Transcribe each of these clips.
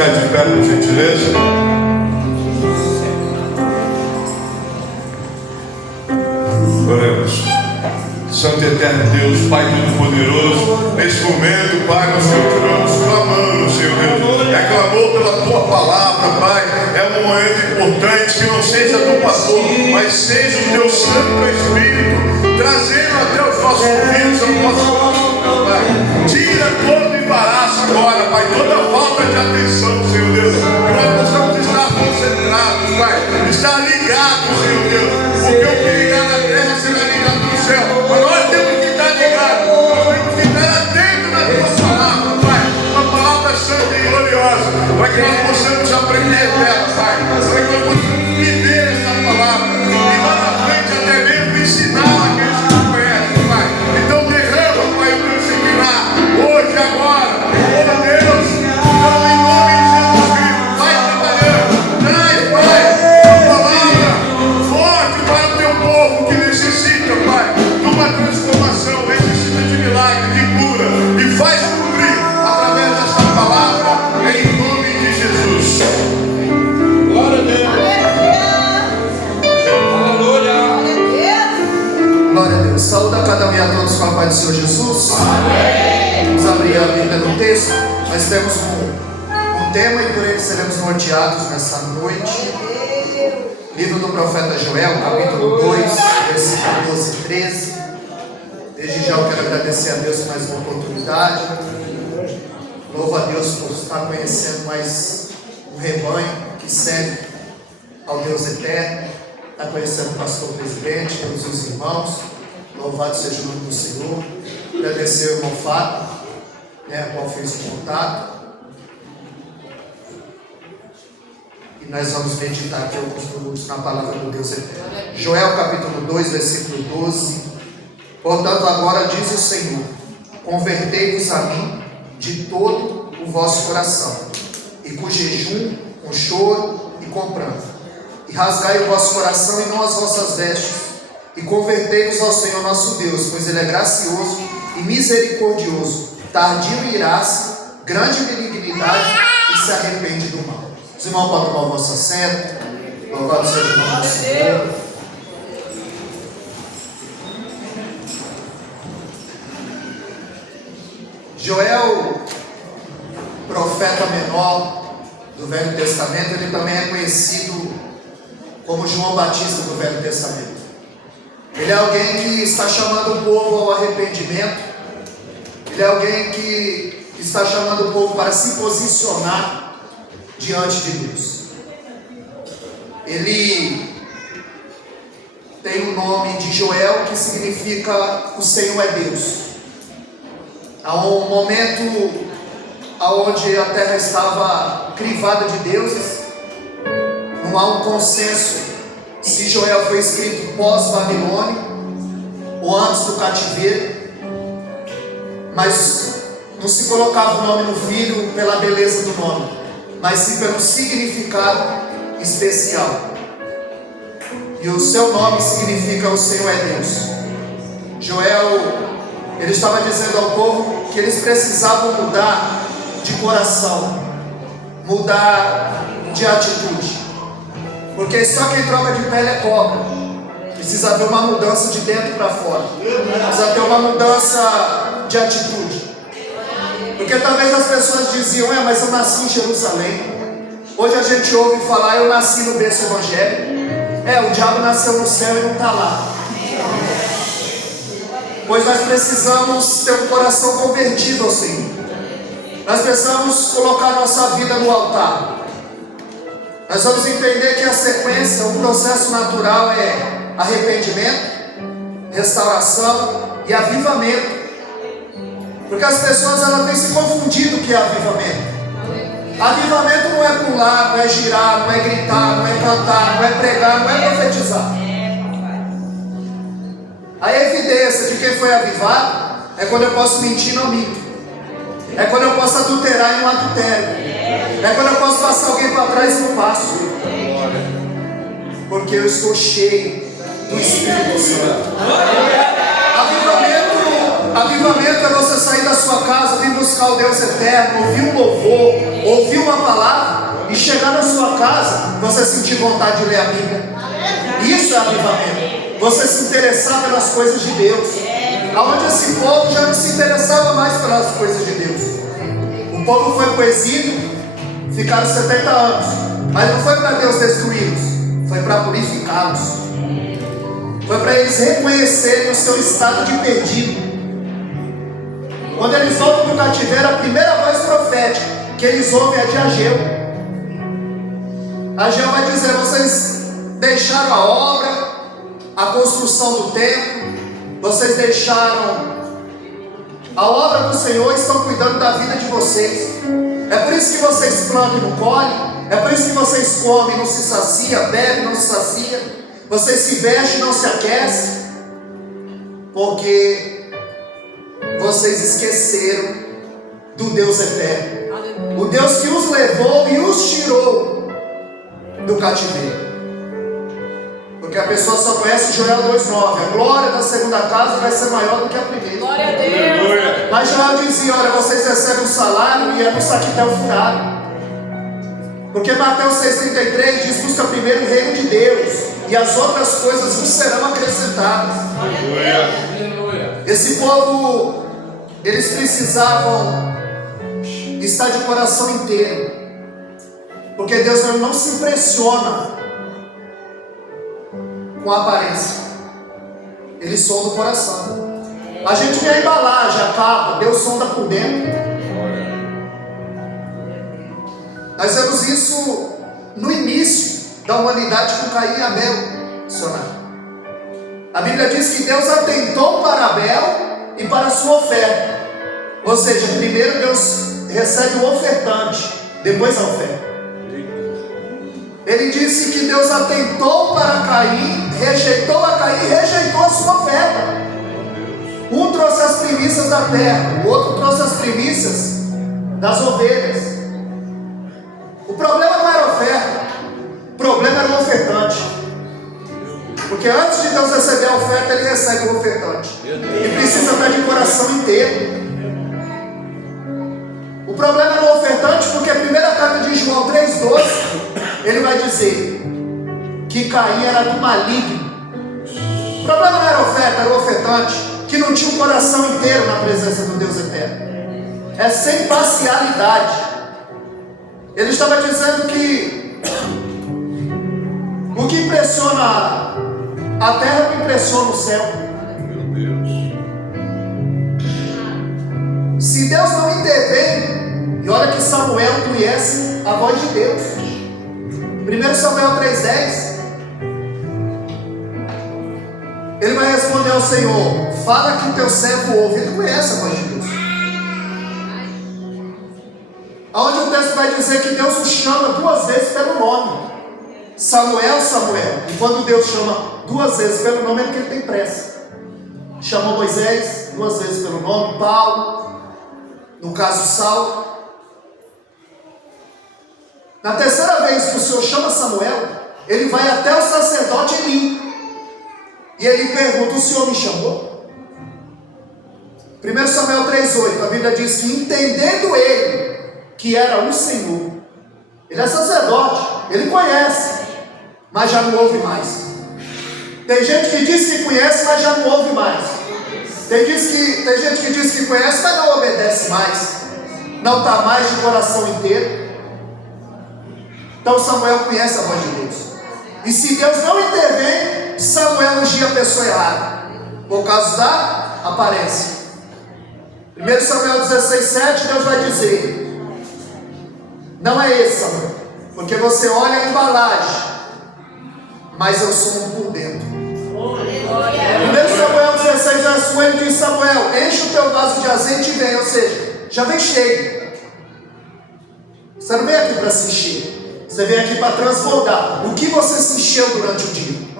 ficar de pé, por gentileza? Oremos. Santo e eterno Deus, Pai Todo-Poderoso, nesse momento, Pai, nós continuamos clamando, Senhor Deus. É clamor pela Tua palavra, Pai. É um momento importante, que não seja do pastor, mas seja o Teu Santo Espírito trazendo até os nossos ouvidos, ao nosso coração, Pai. Tira todo embaraço agora, Pai, toda falta de atenção, Senhor Deus. Que nós possamos estar concentrados, Pai. Estar ligados, Senhor Deus. Porque o que ligar na terra será ligado no céu. Mas nós temos que estar ligados. Nós temos que estar atentos na Tua palavra, Pai. Uma palavra santa e gloriosa. Para que nós possamos aprender dela, Pai. Para que nós possamos viver essa palavra. E lá na frente até mesmo ensinar aqueles que não conhecem, Pai. Então derrama, Pai, o Teu disciplinar. Hoje, agora. Oh Deus. Então, em nome de Jesus Cristo, vai trabalhando. Traz, Pai, a palavra forte para o Teu povo que necessita, Pai, de uma transformação, necessita de milagre, de cura. E faz cumprir através dessa palavra, em nome de Jesus. Glória a Deus. Glória a Deus. Saúde a cada um e a todos com a paz do Senhor Jesus. Amém. Vamos abrir a Bíblia no texto. Nós temos um tema e por ele seremos norteados nessa noite. Livro do profeta Joel, capítulo 2, versículo 12 e 13. Desde já eu quero agradecer a Deus por mais uma oportunidade. Louvo a Deus por estar conhecendo mais um rebanho que serve ao Deus eterno. Está conhecendo o pastor presidente, todos os irmãos. Louvado seja o nome do Senhor. Agradecer ao irmão Fábio, a qual fez o contato. E nós vamos meditar aqui alguns minutos na palavra do Deus eterno. Joel capítulo 2, versículo 12. Portanto, agora diz o Senhor: convertei-vos a mim de todo o vosso coração, e com jejum, com choro e com pranto. E rasgai o vosso coração e não as vossas vestes, e convertei-vos ao Senhor nosso Deus, pois Ele é gracioso e misericordioso, tardio em irar-se, grande em benignidade, e se arrepende do mal. Os irmãos podem tomar o vosso assento. Louvado seja o nome do Senhor. Joel, profeta menor do Velho Testamento, ele também é conhecido como João Batista do Velho Testamento. Ele é alguém que está chamando o povo ao arrependimento. Ele é alguém que está chamando o povo para se posicionar diante de Deus. Ele tem o nome de Joel, que significa o Senhor é Deus. Há um momento onde a terra estava crivada de deuses. Não há um consenso se Joel foi escrito pós-Babilônia ou antes do cativeiro, mas não se colocava o nome no filho pela beleza do nome, mas sim pelo significado especial. E o seu nome significa o Senhor é Deus. Joel, ele estava dizendo ao povo que eles precisavam mudar de coração, mudar de atitude. Porque só quem troca de pele é cobra. Precisa haver uma mudança de dentro para fora. Precisa ter uma mudança de atitude. Porque talvez as pessoas diziam: mas eu nasci em Jerusalém. Hoje a gente ouve falar: eu nasci no berço evangélico. O diabo nasceu no céu e não está lá. Pois nós precisamos ter um coração convertido ao Senhor. Nós precisamos colocar nossa vida no altar. Nós vamos entender que a sequência, o processo natural é arrependimento, restauração e avivamento. Porque as pessoas elas têm se confundido o que é avivamento. Avivamento não é pular, não é girar, não é gritar, não é cantar, não é pregar, não é profetizar. A evidência de quem foi avivado é quando eu posso mentir e não minto. É quando eu posso adulterar e não adultero. É quando eu posso passar alguém para trás e não passo. Porque eu estou cheio do Espírito Santo. Avivamento é você sair da sua casa, vir buscar o Deus eterno, ouvir um louvor, ouvir uma palavra e chegar na sua casa, você sentir vontade de ler a Bíblia. Isso é avivamento. Você se interessar pelas coisas de Deus. Aonde esse povo já não se interessava mais pelas coisas de Deus. O povo foi para o exílio, ficaram 70 anos, mas não foi para Deus destruí-los, foi para purificá-los. Foi para eles reconhecerem o seu estado de perdido. Quando eles voltam do cativeiro, a primeira voz profética que eles ouvem é de Ageu. Ageu vai dizer: vocês deixaram a obra, a construção do templo, vocês deixaram a obra do Senhor, estão cuidando da vida de vocês. É por isso que vocês plantam e não colhem, é por isso que vocês comem e não se sacia, bebem e não se sacia, vocês se vestem e não se aquecem, porque vocês esqueceram do Deus eterno, o Deus que os levou e os tirou do cativeiro. Porque a pessoa só conhece Joel 2,9. A glória da segunda casa vai ser maior do que a primeira. Glória a Deus. Mas Joel dizia: olha, vocês recebem um salário e é no saquitel furado. Porque Mateus 6,33 diz: busca primeiro o reino de Deus, e as outras coisas vos serão acrescentadas. Esse povo, eles precisavam estar de coração inteiro, porque Deus não se impressiona com a aparência, Ele sonda o coração. A gente vê a embalagem, a capa, Deus sonda por dentro. Nós vemos isso no início da humanidade com Caim e Abel. A Bíblia diz que Deus atentou para Abel e para a sua oferta. Ou seja, primeiro Deus recebe o ofertante, depois a oferta. Ele disse que Deus atentou para Caim, rejeitou a Caim e rejeitou a sua oferta. Um trouxe as primícias da terra, o outro trouxe as primícias das ovelhas. O problema não era a oferta, o problema era o ofertante. Porque antes de Deus receber a oferta, Ele recebe o ofertante. E precisa estar de coração inteiro. O problema era o ofertante, porque a primeira carta de João 3,12, ele vai dizer que Caim era do maligno. O problema não era a oferta, era o ofertante, que não tinha o coração inteiro na presença do Deus eterno. É sem parcialidade. Ele estava dizendo que o que impressiona a terra não impressiona o céu. Se Deus não intervém, e olha que Samuel conhece a voz de Deus. 1 Samuel 3,10, ele vai responder ao Senhor: fala que o teu servo ouve. Ele conhece a voz de Deus. Aonde o texto vai dizer que Deus o chama 2 vezes pelo nome: Samuel, Samuel. E quando Deus chama 2 vezes pelo nome, é porque Ele tem pressa. Chamou Moisés 2 vezes pelo nome, Paulo, no caso Saulo. Na terceira vez que o Senhor chama Samuel, ele vai até o sacerdote Eli, e ele pergunta: o Senhor me chamou? 1 Samuel 3,8, a Bíblia diz que, entendendo ele que era o Senhor, ele é sacerdote, ele conhece, mas já não ouve mais. Tem gente que diz que conhece, mas já não ouve mais. Tem gente que diz que conhece, mas não obedece mais, não está mais de coração inteiro. Então Samuel conhece a voz de Deus. E se Deus não intervém, Samuel ungia a pessoa errada, por causa da aparência. 1 Samuel 16,7, Deus vai dizer: não é esse, Samuel, porque você olha a embalagem, mas eu sou um por dentro. 1 Samuel 16, verso 1, ele diz: Samuel, enche o teu vaso de azeite e vem. Ou seja, já vem cheio. Você não vem aqui para se encher, você vem aqui para transbordar o que você se encheu durante o dia.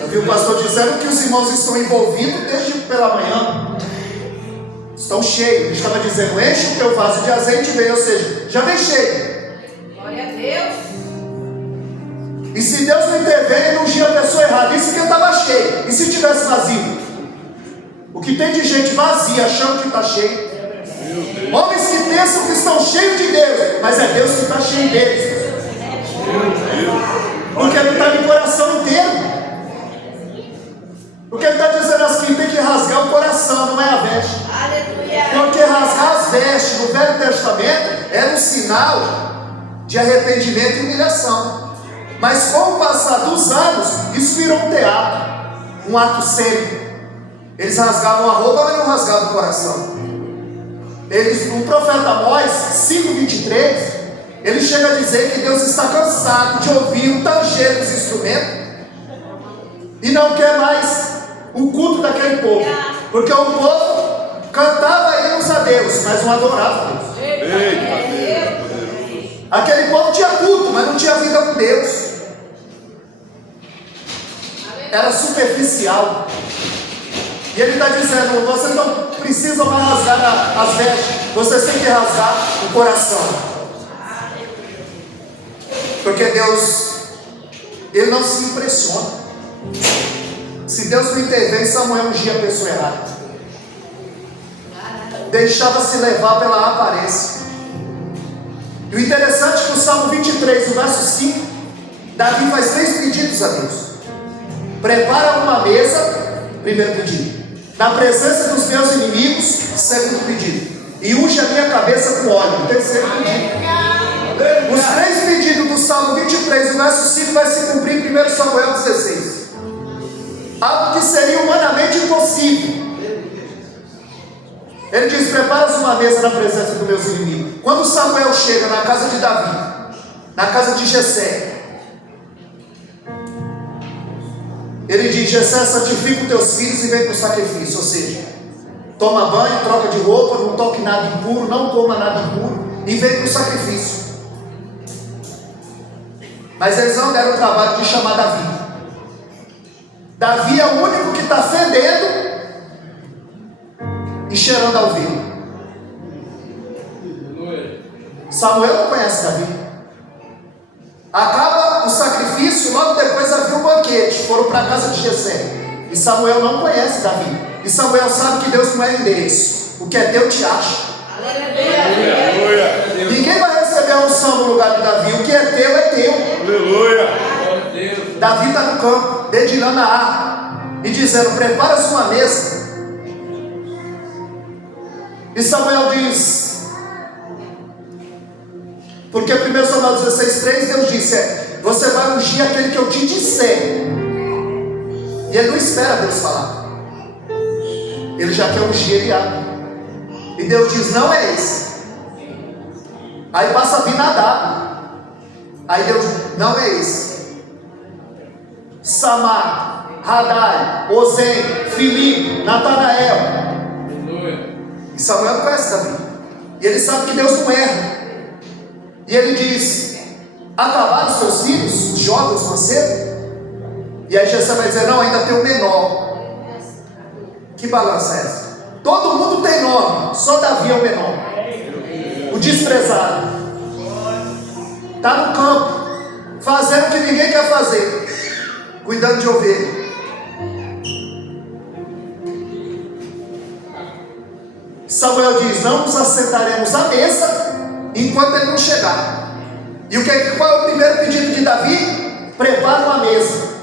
Eu vi o pastor dizendo que os irmãos estão envolvidos desde pela manhã, estão cheios. Ele estava dizendo: enche o teu vaso de azeite e vem. Ou seja, já vem cheio. Glória a Deus. E se Deus não intervém, ele ungia a pessoa errada. Isso que eu estava cheio. E se tivesse vazio? O que tem de gente vazia, achando que está cheio. Homens que pensam que estão cheios de Deus, mas é Deus que está cheio deles. Porque ele está de coração inteiro. Porque ele está dizendo assim, tem que rasgar o coração, não é a veste. Porque rasgar as vestes no Velho Testamento era um sinal de arrependimento e humilhação. Mas com o passar dos anos, isso virou um teatro, um ato sério. Eles rasgavam a roupa, mas não rasgavam o coração. O profeta Amós 5:23, ele chega a dizer que Deus está cansado de ouvir o tanger dos instrumentos e não quer mais o culto daquele povo, porque o povo cantava hinos a Deus, mas não adorava a Deus. Aquele povo tinha culto, mas não tinha vida com Deus. Era superficial. E ele está dizendo, vocês não precisam mais rasgar as vestes, vocês têm que rasgar o coração. Porque Deus, Ele não se impressiona. Se Deus não intervém, Samuel ungia a pessoa errada. Deixava-se levar pela aparência. E o interessante é que o Salmo 23, no verso 5, Davi faz 3 pedidos a Deus. Prepara uma mesa, primeiro pedido. Na presença dos meus inimigos, segundo pedido. E unge a minha cabeça com óleo, terceiro pedido. Os 3 pedidos do Salmo 23, no verso 5, vai se cumprir em 1 Samuel 16. Algo que seria humanamente impossível. Ele diz, preparas uma mesa na presença dos meus inimigos. Quando Samuel chega na casa de Davi, na casa de Jessé, ele diz, Jessé, santifica os teus filhos e vem para o sacrifício. Ou seja, toma banho, troca de roupa, não toque nada impuro, não coma nada impuro e vem para o sacrifício. Mas eles não deram o trabalho de chamar Davi. Davi é o único que está fedendo e cheirando a ovelha. Samuel não conhece Davi. Acaba o sacrifício, logo depois havia um banquete. Foram para a casa de Jessé. E Samuel não conhece Davi. E Samuel sabe que Deus não é endereço. O que é teu te acha. Aleluia. Ninguém vai receber a unção no lugar de Davi. O que é teu é teu. Aleluia. Davi está no campo, dedilhando a arma e dizendo, prepara-se uma mesa. E Samuel diz, porque 1 Samuel 16:3 Deus disse, você vai ungir aquele que eu te disser. E ele não espera Deus falar, ele já quer ungir Eliabe. E Deus diz, não é esse. Aí passa a vir Nadab. Aí Deus diz, não é esse. Samar, Radai, Ozem, Filipe, Natanael. E Samuel conhece Davi. E ele sabe que Deus não erra. E ele diz, acabaram os teus filhos, os jovens, mancebos? E aí Jessé vai dizer, não, ainda tem o menor. Que balança é essa? Todo mundo tem nome, só Davi é o menor. O desprezado. Está no campo, fazendo o que ninguém quer fazer, cuidando de ovelha. Samuel diz, não nos assentaremos à mesa enquanto ele não chegar. E qual é o primeiro pedido de Davi? Prepara uma mesa.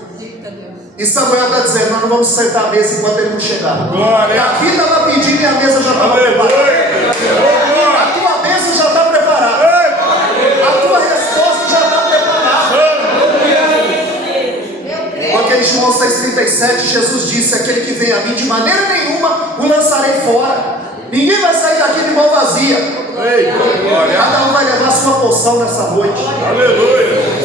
E Samuel está dizendo, nós não vamos sentar à mesa enquanto ele não chegar. Glória. Davi estava pedindo e a mesa já estava preparada. A tua mesa já está preparada. A tua resposta já está preparada. Porque em João 6,37 Jesus disse, aquele que vem a mim de maneira nenhuma o lançarei fora. Ninguém vai sair daqui de mão vazia. Cada um vai levar a sua porção nessa noite. Aleluia.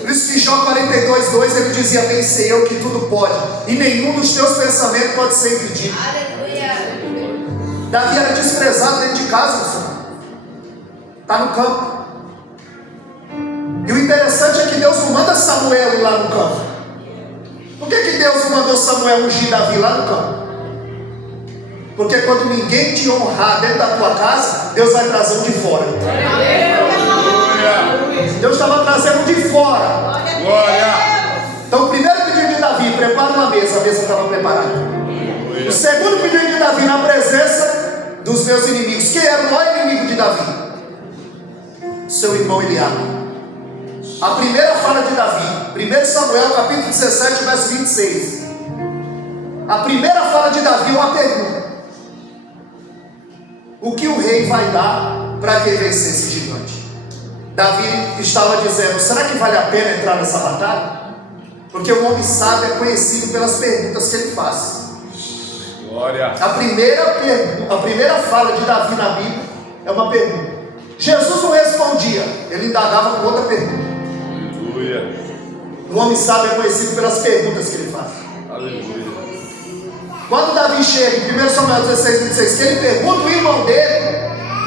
Por isso que Jó 42:2 ele dizia, bem sei eu que tudo pode, e nenhum dos teus pensamentos pode ser impedido. Davi era desprezado dentro de casa, está no campo. E o interessante é que Deus não manda Samuel ir lá no campo. Por que Deus não mandou Samuel ungir Davi lá no campo? Porque quando ninguém te honrar dentro da tua casa, Deus vai trazer um de fora. Deus estava trazendo um de fora. Glória. Então o primeiro pedido de Davi, prepara uma mesa. A mesa estava preparada. O segundo pedido de Davi na presença dos meus inimigos. Quem era o maior inimigo de Davi? Seu irmão Eliabe. A primeira fala de Davi, 1 Samuel capítulo 17, verso 26. A primeira fala de Davi é uma pergunta: o que o rei vai dar para que vencer esse gigante? Davi estava dizendo: será que vale a pena entrar nessa batalha? Porque o homem sábio é conhecido pelas perguntas que ele faz. Glória. A primeira fala de Davi na Bíblia é uma pergunta. Jesus não respondia, ele indagava com outra pergunta. Aleluia. O homem sábio é conhecido pelas perguntas que ele faz. Aleluia. Quando Davi chega em 1 Samuel 16, 26, que ele pergunta, o irmão dele,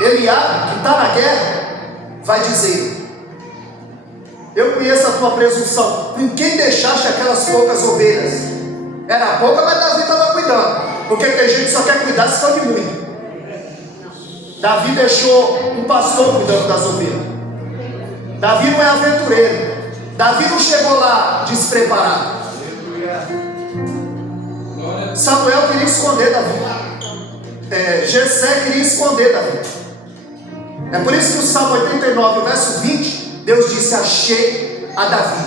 Eliabe, que está na guerra, vai dizer: eu conheço a tua presunção, com quem deixaste aquelas poucas ovelhas? Era pouca, mas Davi estava cuidando, porque tem gente que só quer cuidar se for de muito. Davi deixou um pastor cuidando das ovelhas. Davi não é aventureiro. Davi não chegou lá despreparado. Samuel queria esconder Davi. Jessé queria esconder Davi. É por isso que o Salmo 89, verso 20, Deus disse: achei a Davi,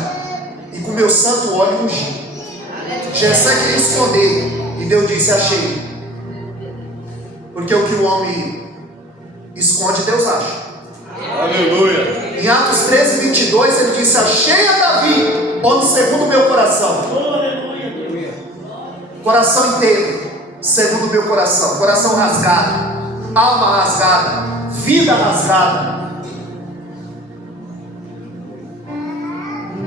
e com meu santo óleo ungi. Jessé queria esconder, e Deus disse: achei. Porque o que o homem esconde, Deus acha. Aleluia. Em Atos 13, 22, ele disse: achei a Davi, homem segundo o meu coração. Coração inteiro, segundo o meu coração. Coração rasgado, alma rasgada, vida rasgada.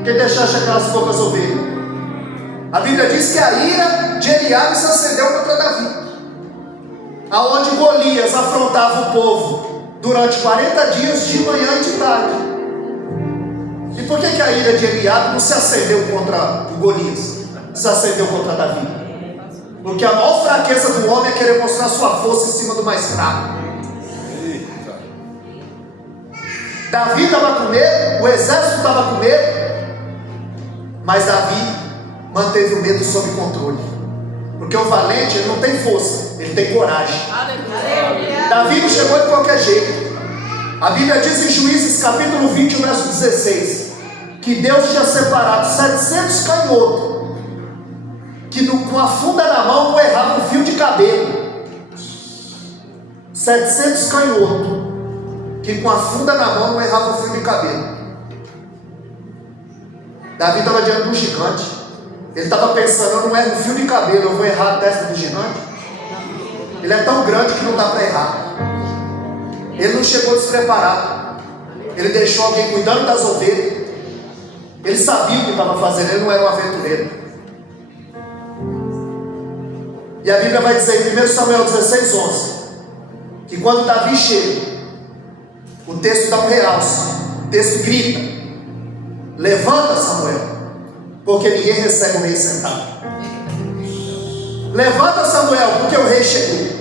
Quem deixaste aquelas poucas ovelhas? A Bíblia diz que a ira de Eliabe se acendeu contra Davi, aonde Golias afrontava o povo durante 40 dias, de manhã e de tarde. E por que a ira de Eliabe não se acendeu contra o Golias, se acendeu contra Davi? Porque a maior fraqueza do homem é querer mostrar sua força em cima do mais fraco. Eita. Davi estava com medo, o exército estava com medo, mas Davi manteve o medo sob controle. Porque o valente, ele não tem força, ele tem coragem. Davi não chegou de qualquer jeito. A Bíblia diz em Juízes capítulo 20, verso 16, que Deus tinha separado 700 canhotos, que com a funda na mão não errava um fio de cabelo. 700 canhotos, que com a funda na mão não errava um fio de cabelo. Davi estava diante de um gigante. Ele estava pensando: eu não erro um fio de cabelo, eu vou errar a testa do gigante. Ele é tão grande que não dá para errar. Ele não chegou despreparado. Ele deixou alguém cuidando das ovelhas. Ele sabia o que estava fazendo, ele não era um aventureiro. E a Bíblia vai dizer em 1 Samuel 16, 11, que quando Davi chega, o texto dá um realce, o texto grita: levanta, Samuel, porque ninguém recebe o rei sentado. Levanta, Samuel, porque o rei chegou.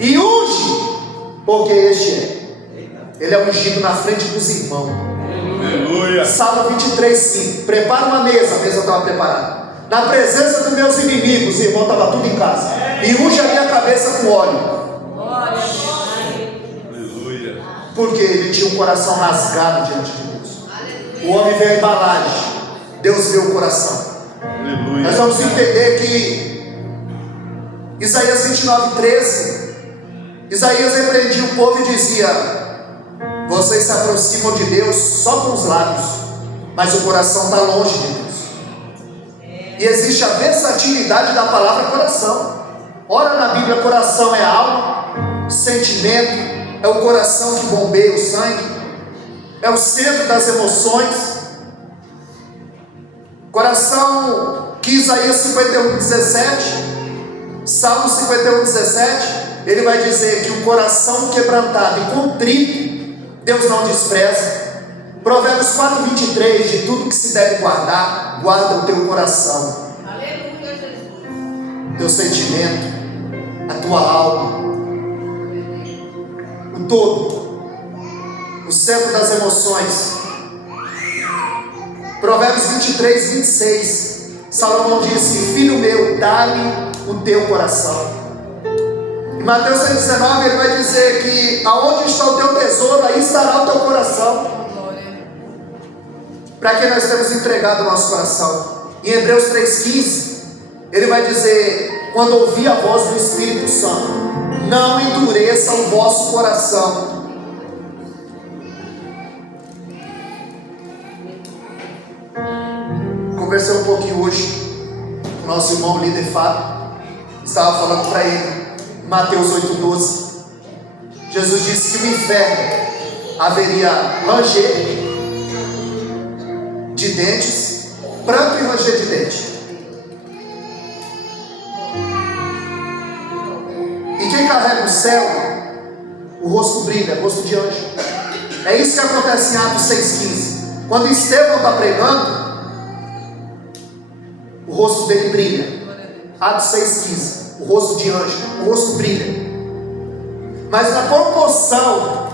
E unge, porque este é. Ele é ungido na frente dos irmãos. Aleluia. Salmo 23, 5. Prepara uma mesa, a mesa estava preparada. Na presença dos meus inimigos, o irmão estava tudo em casa. E unge a minha cabeça com óleo. Aleluia. Porque ele tinha um coração rasgado diante de Deus. O homem vê a embalagem, Deus vê o coração. Aleluia. Nós vamos entender que Isaías 29, 13, Isaías repreendia o povo e dizia: vocês se aproximam de Deus só com os lábios, mas o coração está longe de Deus. E existe a versatilidade da palavra coração. Ora, na Bíblia, coração é alma, sentimento, é o coração que bombeia o sangue, é o centro das emoções. Coração que Isaías 51, 17, Salmo 51, 17, ele vai dizer que o coração quebrantado e contrito, Deus não despreza. Provérbios 4, 23, de tudo que se deve guardar, guarda o teu coração. Aleluia, Jesus. Teu sentimento, a tua alma, o todo, o centro das emoções. Provérbios 23, 26, Salomão disse: filho meu, dá-me o teu coração. Em Mateus 6,19 ele vai dizer que aonde está o teu tesouro, aí estará o teu coração. Para que nós temos entregado o nosso coração? Em Hebreus 3,15 ele vai dizer: quando ouvir a voz do Espírito Santo, não endureça o vosso coração. Conversei um pouquinho hoje com o nosso irmão líder Fábio. Estava falando para ele, Mateus 8,12. Jesus disse que no inferno haveria ranger de dentes, pranto e ranger de dente. E quem carrega o céu, o rosto brilha, rosto de anjo. É isso que acontece em Atos 6,15. Quando Estevão está pregando, o rosto dele brilha. Atos 6,15. O rosto de anjo, o rosto brilha. Mas na proporção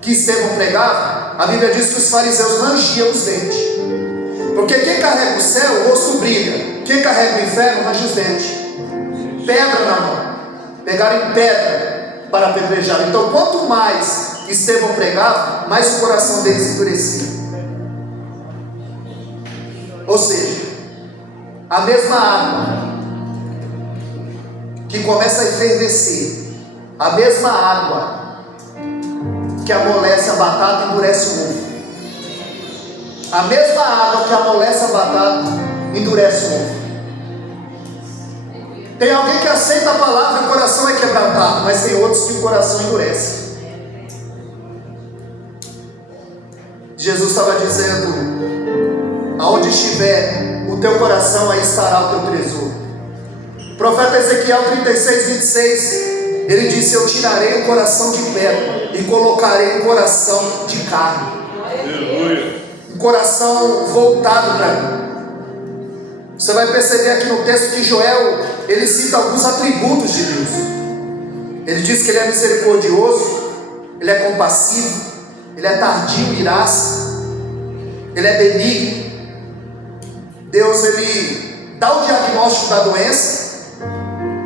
que Estevão pregava, a Bíblia diz que os fariseus rangiam os dentes. Porque quem carrega o céu, o rosto brilha. Quem carrega o inferno, range os dentes. Pedra na mão. Pegaram em pedra para apedrejar. Então quanto mais Estevão pregava, mais o coração deles endurecia. Ou seja, a mesma água que começa a efervescer, a mesma água que amolece a batata endurece o ovo. A mesma água que amolece a batata endurece o ovo. Tem alguém que aceita a palavra e o coração é quebrantado, mas tem outros que o coração endurece. Jesus estava dizendo: aonde estiver o teu coração, aí estará o teu tesouro. O profeta Ezequiel 36:26, ele disse: eu tirarei o coração de pedra e colocarei um coração de carne. Aleluia. Um coração voltado para mim. Você vai perceber aqui no texto de Joel, ele cita alguns atributos de Deus. Ele diz que ele é misericordioso, ele é compassivo, ele é tardio em irar-se, ele é benigno. Deus, ele dá o diagnóstico da doença,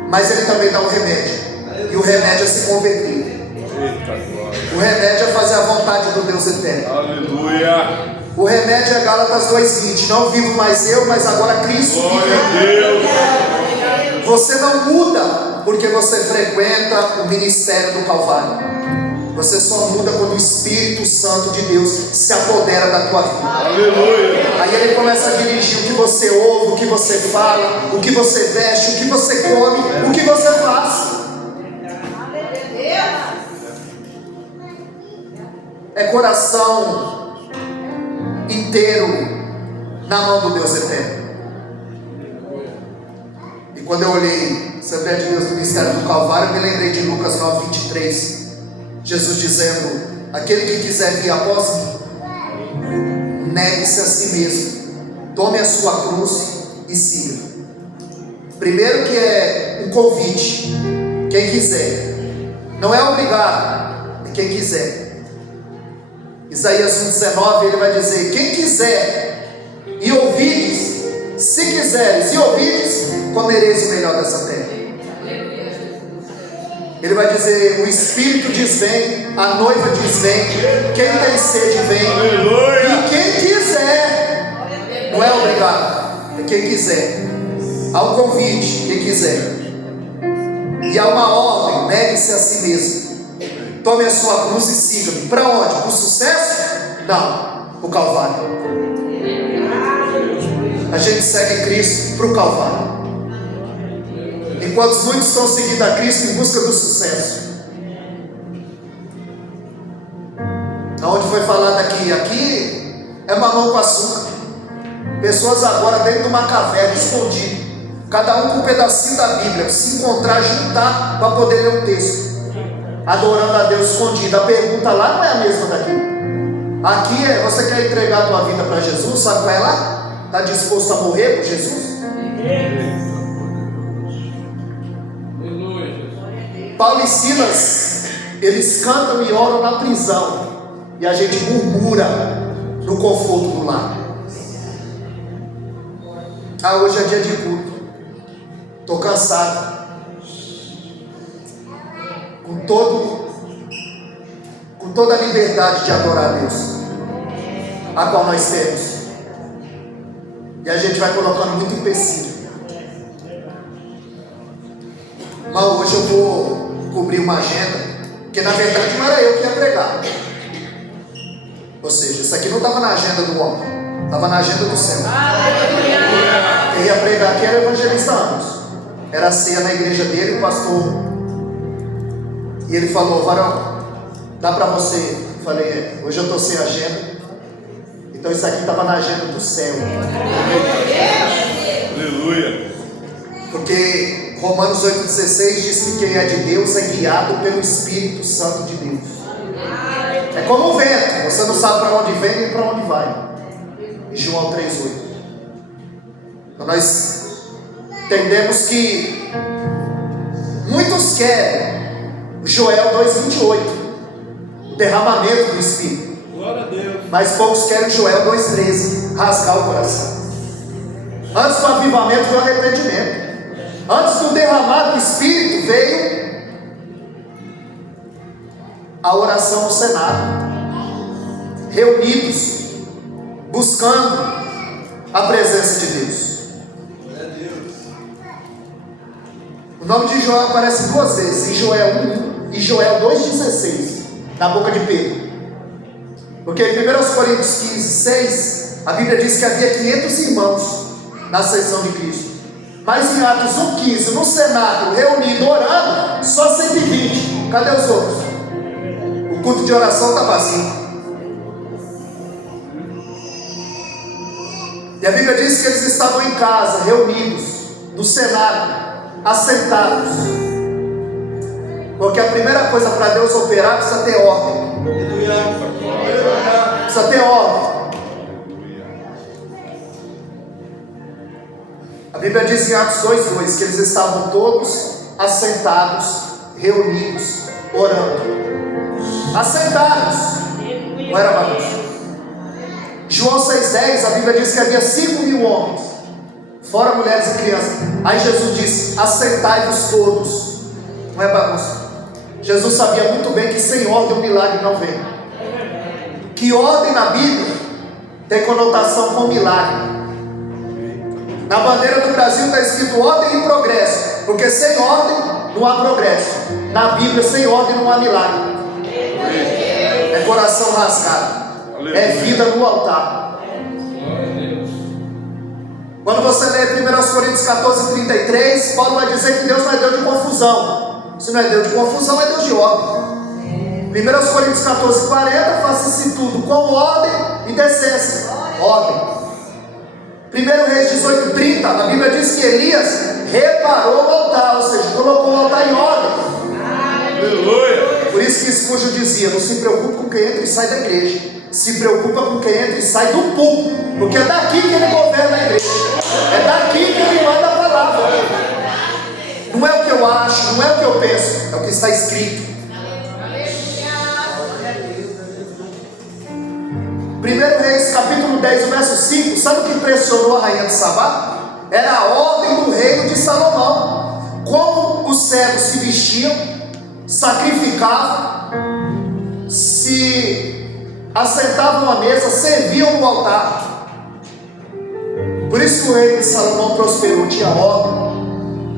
mas ele também dá o remédio. E o remédio é se converter. O remédio é fazer a vontade do Deus eterno. Aleluia. O remédio é Gálatas 2:20. Não vivo mais eu, mas agora Cristo vive. Glória a Deus. Você não muda porque você frequenta o ministério do Calvário. Você só muda quando o Espírito Santo de Deus se apodera da tua vida. Aleluia. Aí ele começa a dirigir o que você ouve, o que você fala, o que você veste, o que você come, o que você faz. É coração inteiro na mão do Deus eterno. E quando eu olhei Assembleia de Deus do Ministério do Calvário, eu me lembrei de Lucas 9:23. Jesus dizendo: aquele que quiser vir após mim, negue-se a si mesmo, tome a sua cruz e siga. Primeiro que é um convite. Quem quiser, não é obrigado, é quem quiser. Isaías 1:19 ele vai dizer: quem quiser e ouvides, se quiseres e ouvides, comereis o melhor dessa terra. Ele vai dizer: o Espírito diz vem, a noiva diz vem, quem tem sede vem. Aleluia. E quem quiser, não é obrigado, é quem quiser. Há um convite, quem quiser. E há uma ordem: negue-se a si mesmo, tome a sua cruz e siga-me. Para onde? Para o sucesso? Não, para o Calvário. A gente segue Cristo para o Calvário. Enquanto muitos estão seguindo a Cristo em busca do sucesso. Aonde foi falado aqui? Aqui é mamão com açúcar. Pessoas agora dentro de uma caverna, escondido, cada um com um pedacinho da Bíblia, se encontrar, juntar para poder ler um texto, adorando a Deus escondido. A pergunta lá não é a mesma daqui. Aqui é: você quer entregar a tua vida para Jesus? Sabe qual é lá? Está disposto a morrer por Jesus? Paulo e Silas, eles cantam e oram na prisão, e a gente murmura no conforto do lar. Ah, hoje é dia de culto. Estou cansado. Com toda a liberdade de adorar a Deus, a qual nós temos. E a gente vai colocando muito empecilho. Mas hoje eu vou cobrir uma agenda, porque na verdade não era eu que ia pregar. Ou seja, isso aqui não estava na agenda do homem, estava na agenda do céu. Quem ia pregar aqui era o evangelista Amos. Era a ceia na igreja dele, o pastor. E ele falou: varão, dá para você? Eu falei: hoje eu estou sem agenda. Então isso aqui estava na agenda do céu. Aleluia. Porque Romanos 8,16 diz que quem é de Deus é guiado pelo Espírito Santo de Deus. É como um vento, você não sabe para onde vem nem para onde vai. Em João 3,8. Então nós entendemos que muitos querem Joel 2,28, o derramamento do Espírito. Glória a Deus. Mas poucos querem Joel 2,13, rasgar o coração. Antes do avivamento veio o arrependimento. Antes do derramar do Espírito veio a oração no Senado, reunidos, buscando a presença de Deus. O nome de Joel aparece duas vezes, em Joel 1 e Joel 2,16, na boca de Pedro. Porque em 1 Coríntios 15:6, a Bíblia diz que havia 500 irmãos na ascensão de Cristo. Mas em Atos 1,15, no Senado, reunido, orando, só 120. Cadê os outros? O culto de oração está vazio. E a Bíblia diz que eles estavam em casa, reunidos, no Senado, assentados. Porque a primeira coisa para Deus operar precisa ter ordem. Precisa ter ordem. A Bíblia diz em Atos 2,2 que eles estavam todos assentados, reunidos, orando. Assentados. Não era bagunça. João 6,10, a Bíblia diz que havia 5.000 homens, fora mulheres e crianças. Aí Jesus disse: assentai-vos todos. Não é bagunça. Jesus sabia muito bem que sem ordem o milagre não vem. Que ordem na Bíblia tem conotação com milagre. Na bandeira do Brasil está escrito ordem e progresso, porque sem ordem não há progresso. Na Bíblia, sem ordem não há milagre. É coração rasgado, é vida no altar. Quando você lê 1 Coríntios 14:33, Paulo vai dizer que Deus não é Deus de confusão. Se não é Deus de confusão, é Deus de ordem. 1 Coríntios 14:40, faça-se tudo com ordem e decência. Ordem. 1 Reis 18:30, a Bíblia diz que Elias reparou o altar, ou seja, colocou o altar em ordem. Aleluia. Por isso que Spurgeon dizia: não se preocupe com quem entra e sai da igreja, se preocupa com quem entra e sai do púlpito, porque é daqui que ele governa a igreja, é daqui que ele manda a palavra. Não é o que eu acho, não é o que eu penso, é o que está escrito. 1 Reis capítulo 10, verso 5, sabe o que impressionou a rainha de Sabá? Era a ordem do reino de Salomão. Como os servos se vestiam, sacrificavam, se assentavam à mesa, serviam no altar. Por isso que o reino de Salomão prosperou, tinha ordem.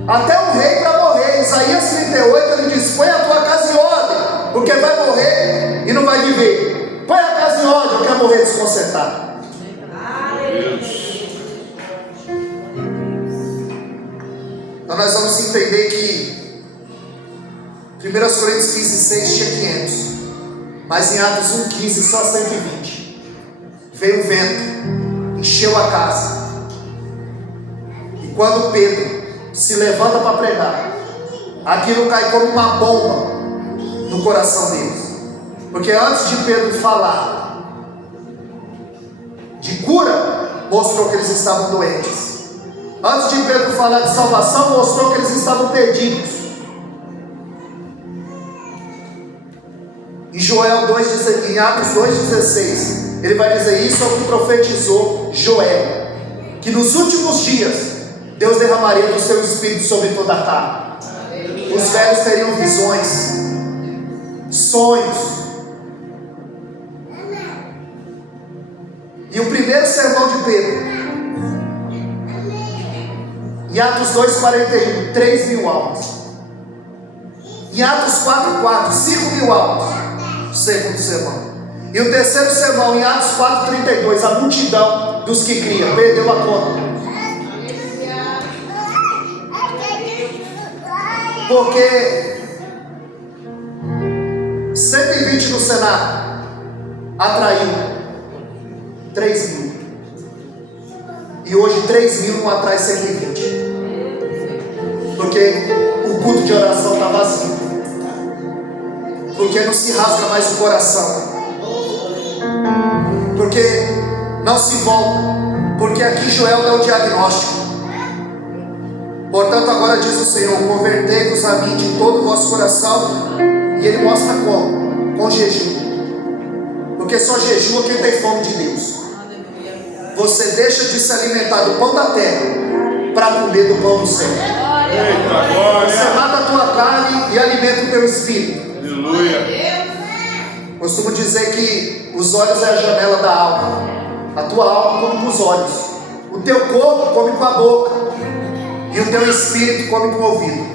Até um rei para morrer. Isaías 38, ele diz: põe a tua casa em ordem, porque vai morrer e não vai viver. Põe a casa em ordem, eu quero morrer desconcertado. Então nós vamos entender que 1 Coríntios 15:6 tinha 500, mas em Atos 1:15 só 120. Veio o vento, encheu a casa, e quando Pedro se levanta para pregar, aquilo cai como uma bomba no coração deles. Porque antes de Pedro falar de cura, mostrou que eles estavam doentes. Antes de Pedro falar de salvação, mostrou que eles estavam perdidos. Em Joel 2, em Atos 2,16, ele vai dizer: isso é o que profetizou Joel, que nos últimos dias Deus derramaria do seu espírito sobre toda a carne. Os velhos teriam visões, sonhos. E o primeiro sermão de Pedro, em Atos 2,41, 3.000 almas. Em Atos 4,4, 5.000 almas. O segundo sermão. E o terceiro sermão, em Atos 4,32, a multidão dos que criam perdeu a conta. Porque 120 no Senado atraiu 3.000. E hoje 3.000 não atrai 120. Porque o culto de oração está vazio. Porque não se rasga mais o coração. Porque não se volta. Porque aqui Joel dá o diagnóstico. Portanto, agora diz o Senhor: convertei-vos a mim de todo o vosso coração. E Ele mostra como? Com jejum. Porque só jejua quem tem fome de Deus. Você deixa de se alimentar do pão da terra para comer do pão do céu. Você mata a tua carne e alimenta o teu espírito. Aleluia. Costumo dizer que os olhos é a janela da alma. A tua alma come com os olhos. O teu corpo come com a boca. E o teu espírito come com o ouvido.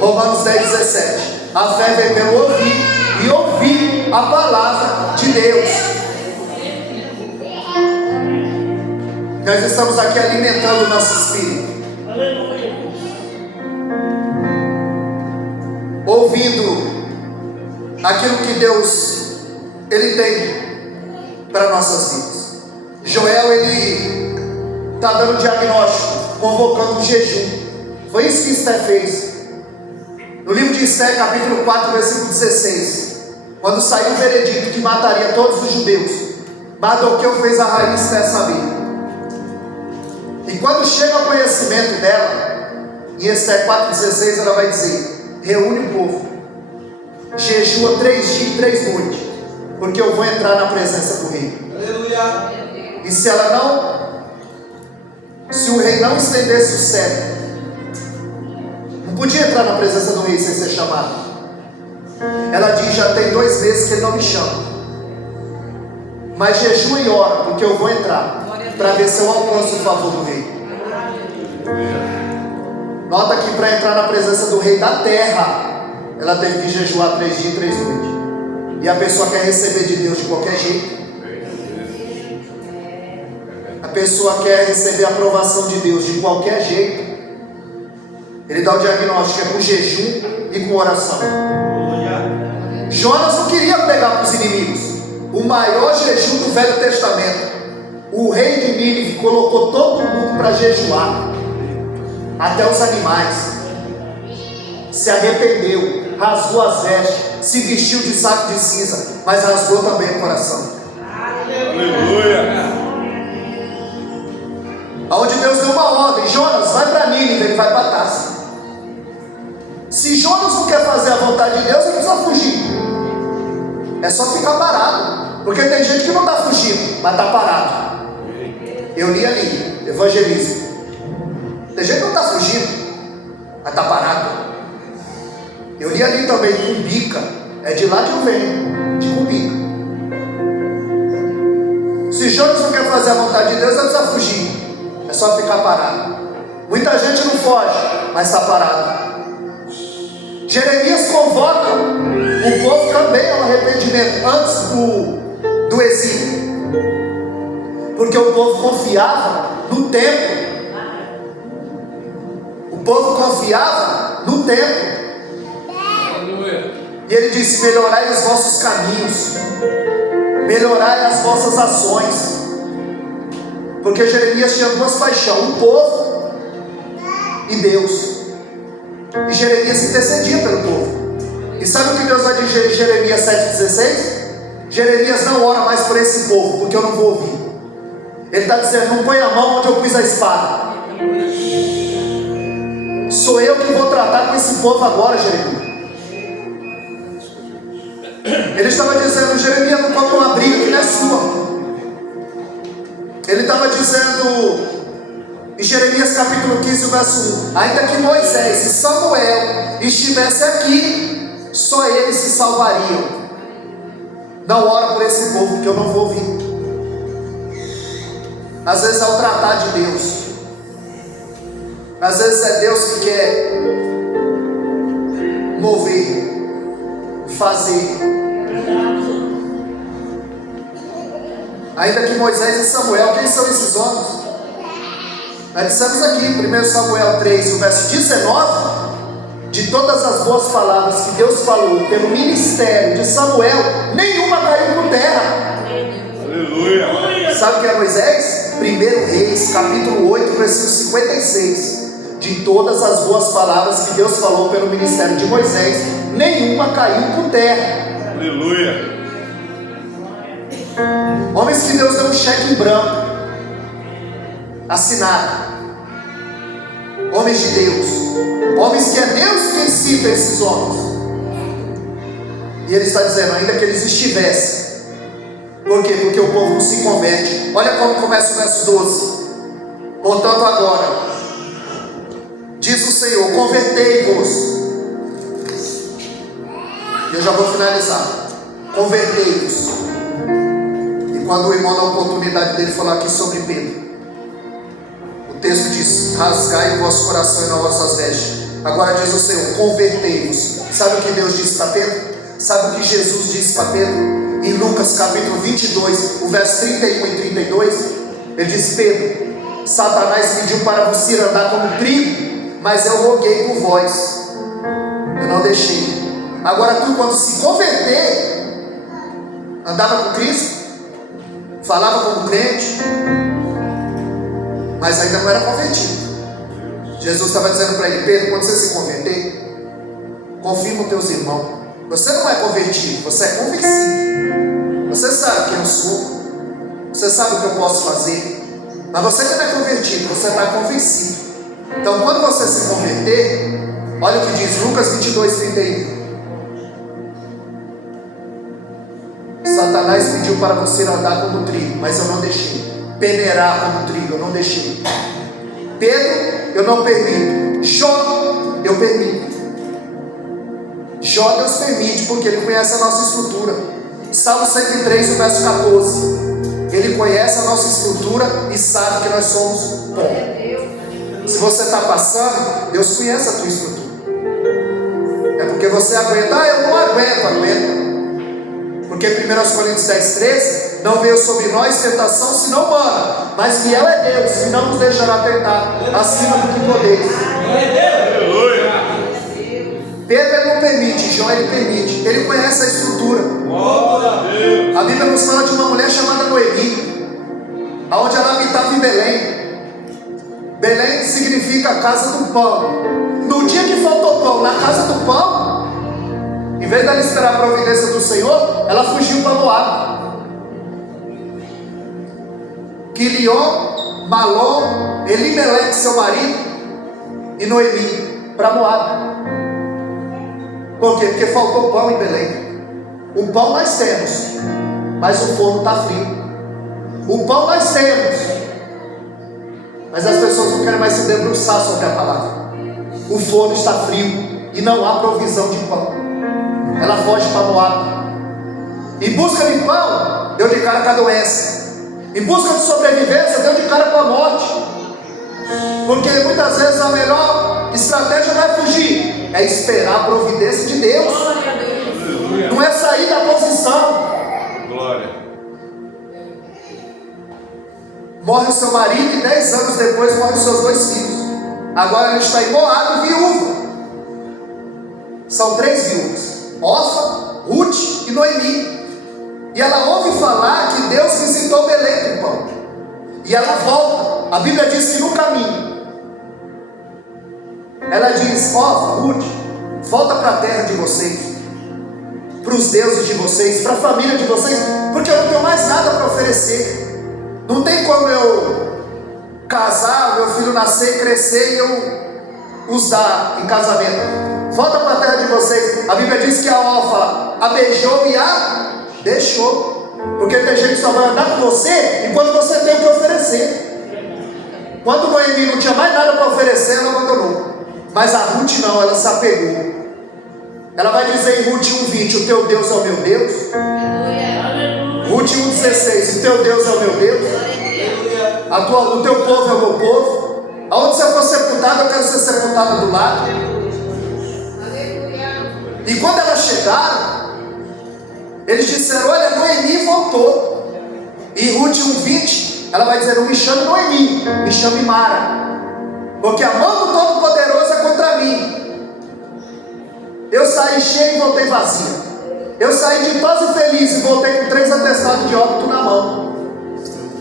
Romanos 10,17. A fé vem pelo ouvir e ouvir a palavra de Deus. Nós estamos aqui alimentando o nosso espírito. Ouvindo aquilo que Deus Ele tem para nossas vidas. Joel, ele está dando diagnóstico, convocando um jejum. Foi isso que Esté fez. No livro de Esté, capítulo 4, versículo 16, quando saiu o veredito que mataria todos os judeus, Mardoqueu fez a rainha Esté saber. E quando chega ao conhecimento dela, em Esté 4,16, ela vai dizer: reúne o povo, jejua 3 dias e 3 noites, porque eu vou entrar na presença do rei. Aleluia. E se o rei não estendesse o cetro, não podia entrar na presença do rei sem ser chamado. Ela diz: já tem 2 meses que ele não me chama, mas jejua e ora, porque eu vou entrar, para ver se eu alcanço o favor do rei. Nota que para entrar na presença do rei da terra, ela teve que jejuar 3 dias e 3 noites. E a pessoa quer receber de Deus de qualquer jeito. A pessoa quer receber a aprovação de Deus de qualquer jeito. Ele dá o diagnóstico: é com jejum e com oração. Jonas não queria pregar para os inimigos. O maior jejum do Velho Testamento, o rei de Nínive colocou todo mundo para jejuar, até os animais. Se arrependeu, rasgou as vestes, se vestiu de saco de cinza, mas rasgou também o coração. Aleluia. Aonde Deus deu uma ordem: Jonas, vai para Nínive. Ele vai para Tarso. Se Jonas não quer fazer a vontade de Deus, ele precisa fugir. É só ficar parado. Porque tem gente que não está fugindo, mas está parado. Eu li ali, evangelismo. Tem gente que não está fugindo, mas está parado. Eu li ali também, Cumbica. É de lá que eu venho, de Cumbica. Se Jonas não quer fazer a vontade de Deus, ele precisa fugir. É só ficar parado. Muita gente não foge, mas está parado. Jeremias convoca o povo também ao arrependimento antes do exílio. Porque o povo confiava no tempo. O povo confiava no tempo. E ele disse: melhorai os vossos caminhos, melhorai as vossas ações. Porque Jeremias tinha 2 paixões: o povo e Deus. E Jeremias intercedia pelo povo. E sabe o que Deus vai dizer em Jeremias 7,16? Jeremias: não ora mais por esse povo, porque eu não vou ouvir. Ele está dizendo: não põe a mão onde eu pus a espada. Sou eu que vou tratar com esse povo agora, Jeremias. Ele estava dizendo: Jeremias, não compra uma briga que não é sua. Ele estava dizendo: Em Jeremias capítulo 15, verso 1: ainda que Moisés e Samuel estivessem aqui, só eles se salvariam. Não ora por esse povo, porque eu não vou ouvir. Às vezes é o tratar de Deus. Às vezes é Deus que quer mover, fazer. Ainda que Moisés e Samuel, quem são esses homens? Nós dissemos aqui, 1 Samuel 3, o verso 19: de todas as boas palavras que Deus falou pelo ministério de Samuel, nenhuma caiu por terra. Aleluia. Sabe o que é Moisés? 1 Reis, capítulo 8, versículo 56. De todas as boas palavras que Deus falou pelo ministério de Moisés, nenhuma caiu por terra. Aleluia. Homens que Deus deu um cheque em branco, assinado. Homens de Deus, homens que é Deus quem cita esses homens. E ele está dizendo, ainda que eles estivessem. Por quê? Porque o povo não se converte. Olha como começa o verso 12. Portanto agora, diz o Senhor, convertei-vos. Eu já vou finalizar. Convertei-vos. E quando o irmão dá a oportunidade dele falar aqui sobre Pedro, o texto diz, rasgai o vosso coração e não vossas vestes. Agora diz o Senhor, convertei-vos. Sabe o que Deus disse para Pedro? Sabe o que Jesus disse para Pedro? Em Lucas capítulo 22, o verso 31 e 32, ele diz, Pedro, Satanás pediu para você andar como trigo, mas eu roguei por vós, eu não deixei. Agora tu, quando se converter, andava com Cristo, falava como crente, mas ainda não era convertido. Jesus estava dizendo para ele, Pedro, quando você se converter, confirma os teus irmãos. Você não é convertido, você é convencido. Você sabe quem eu sou, você sabe o que eu posso fazer, mas você que não é convertido, você está convencido. Então quando você se converter, olha o que diz Lucas 22, 31. Satanás pediu para você andar como trigo, mas eu não deixei. Peneirar como trigo, eu não deixei. Pedro, eu não permito. Jó, eu permito. Jó Deus permite, porque Ele conhece a nossa estrutura. Salmo 103, o verso 14. Ele conhece a nossa estrutura e sabe que nós somos pó. Se você está passando, Deus conhece a tua estrutura. É porque você aguenta. Eu não aguento. Porque 1 Coríntios 10, 13, não veio sobre nós tentação senão humana, mas fiel é Deus, que não nos deixará tentar acima do que podeis. Aleluia. Pedro ele não permite, Jó ele permite, ele conhece a estrutura. A Bíblia nos fala de uma mulher chamada Noemi, onde ela habitava em Belém. Belém significa casa do pão. No dia que faltou pão na casa do pão, em vez dela esperar a providência do Senhor, ela fugiu para Moab. Quilion, Malom, Elimeleque, seu marido, e Noemi, para Moab. Por quê? Porque faltou pão em Belém. O pão nós temos, mas o forno está frio. O pão nós temos, mas as pessoas não querem mais se debruçar sobre a palavra. O forno está frio e não há provisão de pão. Ela foge para Moab. Em busca de pão, deu de cara com a doença. Em busca de sobrevivência, deu de cara com a morte. Porque muitas vezes a melhor estratégia não é fugir, é esperar a providência de Deus. Não é sair da posição. Glória. Morre o seu marido e 10 anos depois morre os seus 2 filhos. Agora ele está em Moab, viúva. São 3 viúvas: Orfa, Ruth e Noemi. E ela ouve falar que Deus visitou Belém com pão. E ela volta. A Bíblia diz que no caminho ela diz: Orfa, Ruth, volta para a terra de vocês, para os deuses de vocês, para a família de vocês, porque eu não tenho mais nada para oferecer. Não tem como eu casar, meu filho nascer, crescer e eu usar em casamento. Volta para a terra de vocês. A Bíblia diz que a Orfa a beijou e a deixou. Porque tem gente que só vai andar com você enquanto você tem o que oferecer. Quando Noemi não tinha mais nada para oferecer, ela abandonou. Mas a Ruth não, ela se apegou. Ela vai dizer em Ruth 1:20: o teu Deus é o meu Deus. Ruth 1:16: o teu Deus é o meu Deus. O teu povo é o meu povo. Aonde você for sepultado, eu quero ser sepultada do lado. E quando elas chegaram, eles disseram: olha, Noemi voltou. E Ruth 1:20, ela vai dizer: não me chame Noemi, me chame Mara, porque a mão do Todo-Poderoso é contra mim. Eu saí cheio e voltei vazia. Eu saí ditosa e feliz e voltei com 3 atestados de óbito na mão.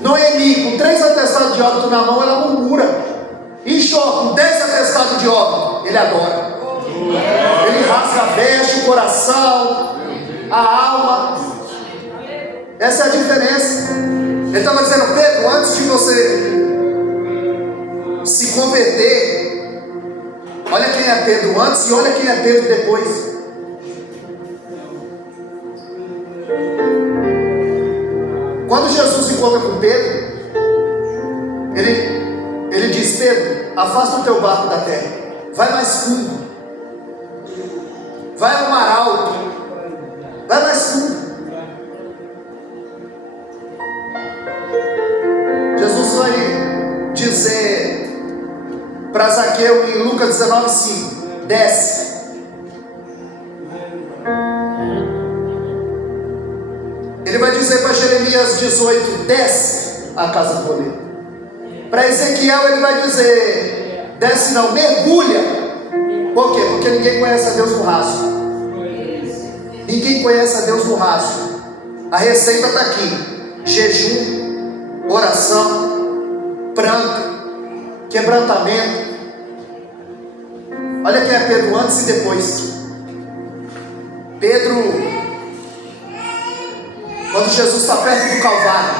Noemi, com 3 atestados de óbito na mão, ela murmura. E Jó, com 10 atestados de óbito, ele adora. Ele rasga a veste, o coração, a alma. Essa é a diferença. Ele estava dizendo: Pedro, antes de você se converter, olha quem é Pedro antes e olha quem é Pedro depois. Quando Jesus encontra com Pedro, ele diz: Pedro, afasta o teu barco da terra, vai mais fundo, vai ao mar alto, vai mais fundo. Jesus vai dizer para Zaqueu em Lucas 19:5: desce. Ele vai dizer para Jeremias 18: desce a casa do poder. Para Ezequiel ele vai dizer: desce não, mergulha. Por quê? Porque ninguém conhece a Deus no raso. Ninguém conhece a Deus no raso. A receita está aqui: jejum, oração, pranto, quebrantamento. Olha quem é Pedro antes e depois. Pedro, quando Jesus está perto do Calvário,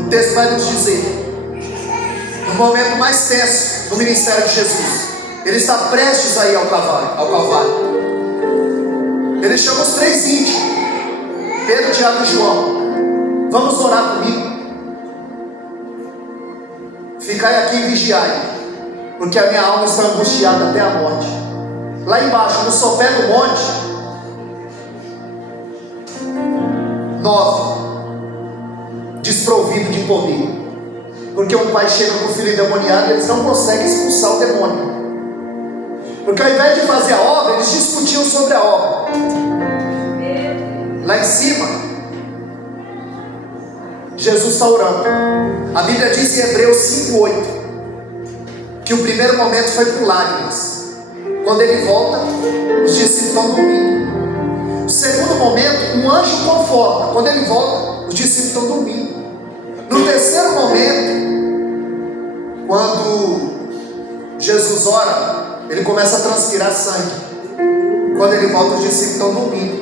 o texto vai nos dizer, no momento mais tenso do ministério de Jesus, ele está prestes a ir ao Calvário. Ele chama os 3 íntimos, Pedro, Tiago e João: vamos orar comigo. Ficai aqui e vigiai, porque a minha alma está angustiada até a morte. Lá embaixo, no sopé do monte, 9, desprovido de poder, porque um pai chega com o filho endemoniado e eles não conseguem expulsar o demônio, porque ao invés de fazer a obra, eles discutiam sobre a obra. Lá em cima, Jesus está orando. A Bíblia diz em Hebreus 5:8 que o primeiro momento foi por lágrimas. Quando ele volta, os discípulos estão dormindo. O segundo momento, um anjo conforta. Quando ele volta, os discípulos estão dormindo. No terceiro momento, quando Jesus ora, ele começa a transpirar sangue. Quando ele volta, os discípulos estão dormindo.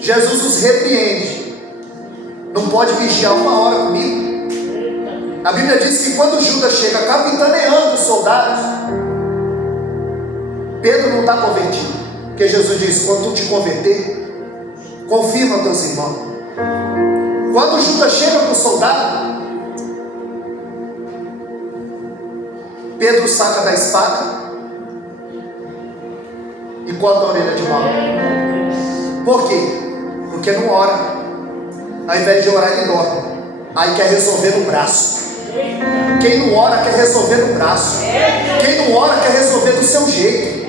Jesus os repreende: não pode vigiar 1 hora comigo? A Bíblia diz que quando Judas chega capitaneando os soldados, Pedro não está convertido, porque Jesus diz: quando tu te converter, confirma teus irmãos. Quando Judas chega para o soldado, Pedro saca da espada e corta a orelha de Malco. Por quê? Porque não ora. Ao invés de orar, ele dorme. Aí quer resolver no braço. Quem não ora quer resolver no braço. Quem não ora quer resolver do seu jeito.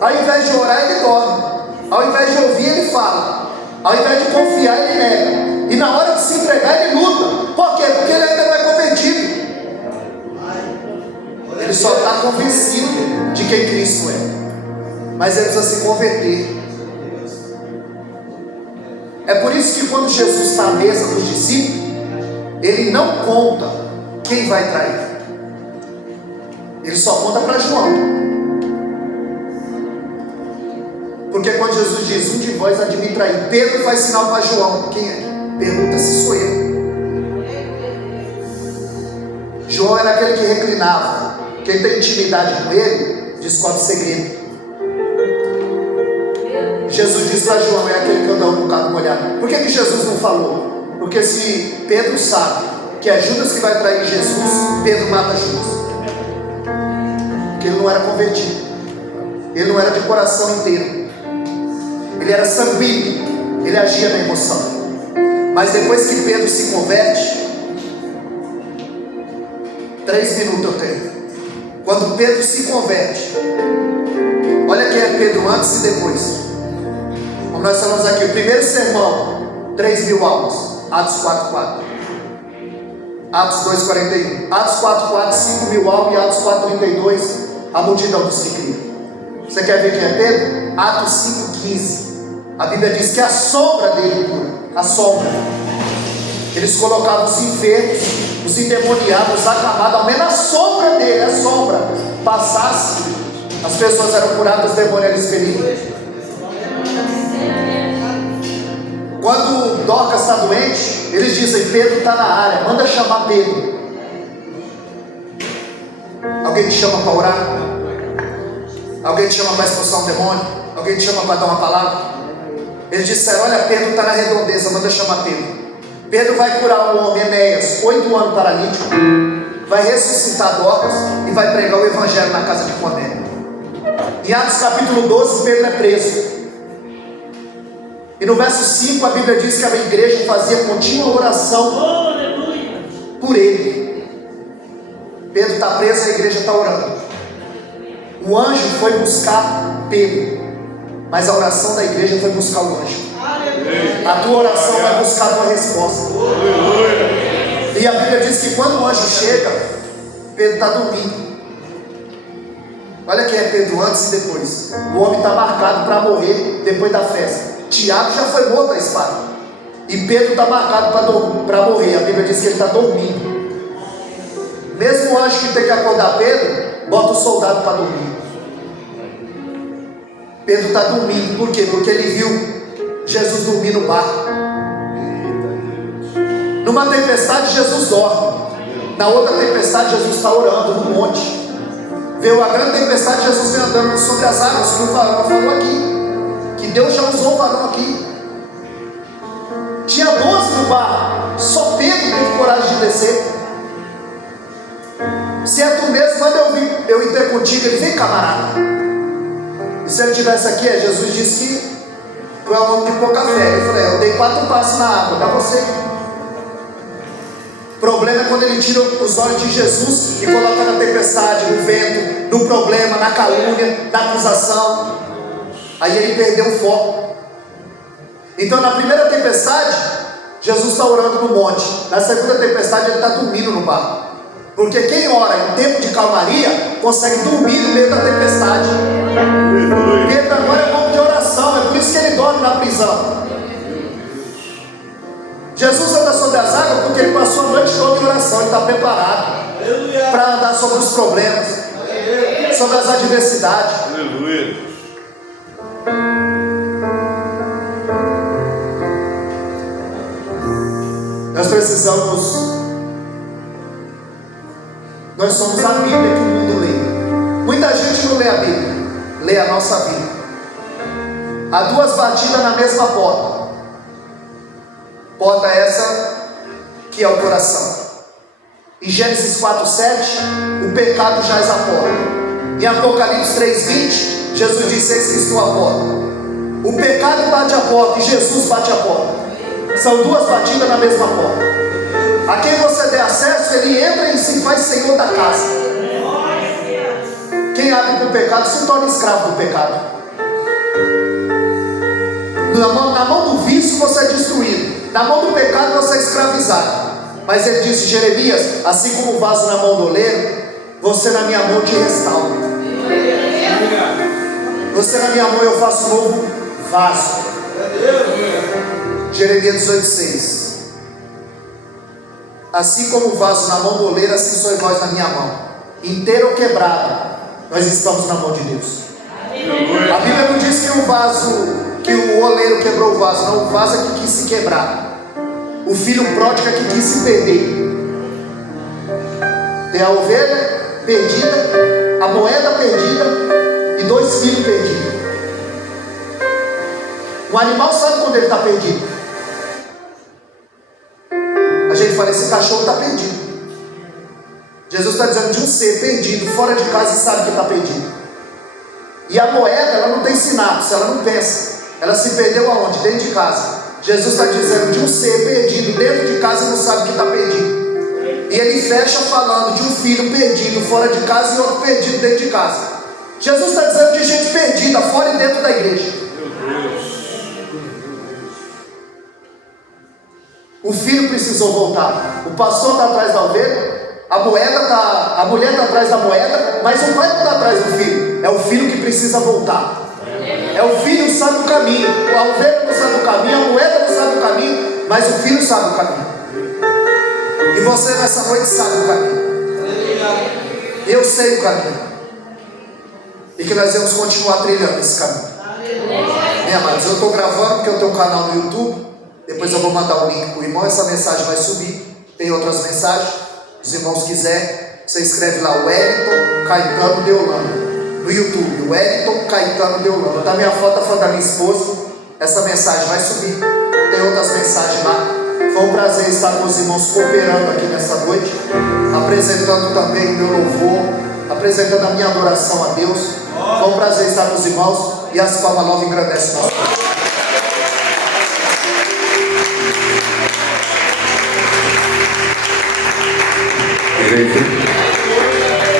Ao invés de orar, ele dorme. Ao invés de ouvir, ele fala. Ao invés de confiar, ele nega. E na hora de se entregar, ele luta. Por quê? Porque ele ainda não é convertido. Ele só está convencido de quem Cristo é. Mas ele precisa se converter. É por isso que quando Jesus está à mesa dos discípulos, ele não conta quem vai trair. Ele só conta para João. Porque quando Jesus diz: um de vós há de me trair, Pedro faz sinal para João. Quem é? Pergunta se sou eu. João era aquele que reclinava. Quem tem intimidade com ele descobre segredo. Jesus disse para João: é aquele que anda um bocado molhado. Por que Jesus não falou? Porque se Pedro sabe que é Judas que vai trair Jesus, Pedro mata Judas. Porque ele não era convertido, ele não era de coração inteiro, ele era sanguíneo, ele agia na emoção. Mas depois que Pedro se converte, 3 minutos eu tenho. Quando Pedro se converte, olha quem é Pedro antes e depois. Como nós falamos aqui, o primeiro sermão, 3.000 almas, Atos 4:4, Atos 2:41, Atos 4:4, 5.000 almas, e Atos 4:32, a multidão dos que criam. Você quer ver quem é Pedro? Atos 5:15, a Bíblia diz que a sombra dele cura, a sombra. Eles colocavam os enfermos, os endemoniados, os acamados, ao menos a sombra dele, a sombra passasse, as pessoas eram curadas, os demônios eram expelidos. Quando Dorcas está doente, eles dizem: Pedro está na área, manda chamar Pedro. Alguém te chama para orar? Alguém te chama para expulsar um demônio? Alguém te chama para dar uma palavra? Eles disseram: olha, Pedro está na redondeza, manda chamar Pedro. Pedro vai curar um homem, Enéas, 8 anos paralítico, vai ressuscitar Dorcas e vai pregar o evangelho na casa de Cornélio. Em Atos capítulo 12, Pedro é preso. E no verso 5 a Bíblia diz que a igreja fazia contínua oração por ele. Pedro está preso, a igreja está orando. O anjo foi buscar Pedro, mas a oração da igreja foi buscar o anjo. A tua oração vai buscar a tua resposta. E a Bíblia diz que quando o anjo chega, Pedro está dormindo. Olha quem é Pedro antes e depois. O homem está marcado para morrer depois da festa. Tiago já foi morto a espada, e Pedro está marcado para morrer. A Bíblia diz que ele está dormindo. Mesmo o anjo que tem que acordar Pedro, bota o soldado para dormir. Pedro está dormindo, por quê? Porque ele viu Jesus dormir no barco. Numa tempestade Jesus dorme, na outra tempestade Jesus está orando no monte. Veio a grande tempestade, Jesus vem andando sobre as águas, que o varão falou aqui, que Deus já usou o varão aqui. Tinha 12 no barco, só Pedro teve coragem de descer. Se é tu mesmo, manda eu ir contigo. Ele: vem, camarada. E se ele estivesse aqui, Jesus disse que tu é um homem de pouca fé. Ele falou: eu dei 4 passos na água, dá você. O problema é quando ele tira os olhos de Jesus e coloca na tempestade, no vento, no problema, na calúnia, na acusação. Aí ele perdeu o foco. Então na primeira tempestade, Jesus está orando no monte. Na segunda tempestade ele está dormindo no barco. Porque quem ora em tempo de calmaria, consegue dormir no meio da tempestade. Pedro agora é um homem de oração, é por isso que ele dorme na prisão. Jesus anda sobre as águas porque ele passou a noite toda em oração. Ele está preparado para andar sobre os problemas, sobre as adversidades. Aleluia. Nós somos a Bíblia que o mundo lê. Muita gente não lê a Bíblia, lê a nossa Bíblia. Há 2 batidas na mesma porta. Porta essa que é o coração. Em Gênesis 4:7, o pecado jaz à porta. Em Apocalipse 3:20, Jesus disse: eis que estou à porta. O pecado bate a porta e Jesus bate a porta. São 2 batidas na mesma porta. A quem você der acesso, ele entra e se faz senhor da casa. Quem abre para o pecado se torna escravo do pecado. Na mão do vício você é destruído, na mão do pecado você é escravizado. Mas ele disse: Jeremias, assim como o vaso na mão do oleiro, você na minha mão te restauro. Você na minha mão eu faço um novo vaso. Jeremias 18:6. Assim como o vaso na mão do oleiro, assim sois vós na minha mão. Inteiro ou quebrado, nós estamos na mão de Deus. A Bíblia não diz que o vaso, que o oleiro quebrou o vaso. Não, o vaso é que quis se quebrar. O filho pródigo é que quis se perder. Tem a ovelha perdida, a moeda perdida e 2 filhos perdidos. Um animal sabe quando ele está perdido. A gente fala: esse cachorro está perdido. Jesus está dizendo de um ser perdido, fora de casa, e sabe que está perdido. E a moeda, ela não tem sinapse, ela não pensa. Ela se perdeu aonde? Dentro de casa. Jesus está dizendo de um ser perdido dentro de casa e não sabe que está perdido. E ele fecha falando de um filho perdido fora de casa e outro perdido dentro de casa. Jesus está dizendo de gente perdida fora e dentro da igreja. O filho precisou voltar. O pastor está atrás da ovelha. A mulher está atrás da moeda, mas o pai não está atrás do filho. É o filho que precisa voltar. É o filho que sabe o caminho. A ovelha não sabe o caminho, a moeda não sabe o caminho, mas o filho sabe o caminho. E você nessa noite sabe o caminho. Eu sei o caminho. E que nós vamos continuar trilhando esse caminho. Bem, amados, eu estou gravando porque eu tenho um canal no YouTube. Depois eu vou mandar um link para o irmão. Essa mensagem vai subir. Tem outras mensagens. Se os irmãos quiserem, você escreve lá: Wellington Caetano de Holanda. No YouTube, Wellington Caetano de Holanda. Tá minha foto, a foto da minha esposa. Essa mensagem vai subir. Tem outras mensagens lá. Foi um prazer estar com os irmãos cooperando aqui nessa noite, apresentando também o meu louvor, apresentando a minha adoração a Deus. Foi um prazer estar com os irmãos. E as palmas novas engrandecem nós.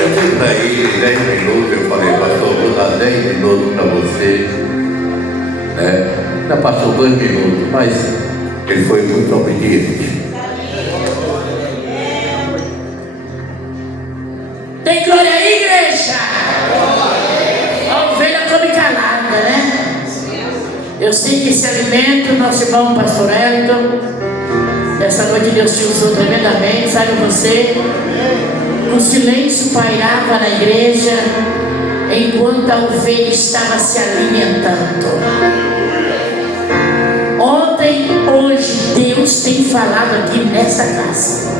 Eu tenho aí 10 minutos, eu falei: pastor, vou dar 10 minutos para você, né? Já passou 2 minutos, mas ele foi muito obediente. Tem glória aí, igreja? A ovelha come calada, né? Eu sei que esse alimento, nosso irmão pastor Elton, essa noite Deus te usou tremendamente, sabe você? O silêncio pairava na igreja enquanto a ovelha estava se alimentando. Ontem, hoje, Deus tem falado aqui nessa casa.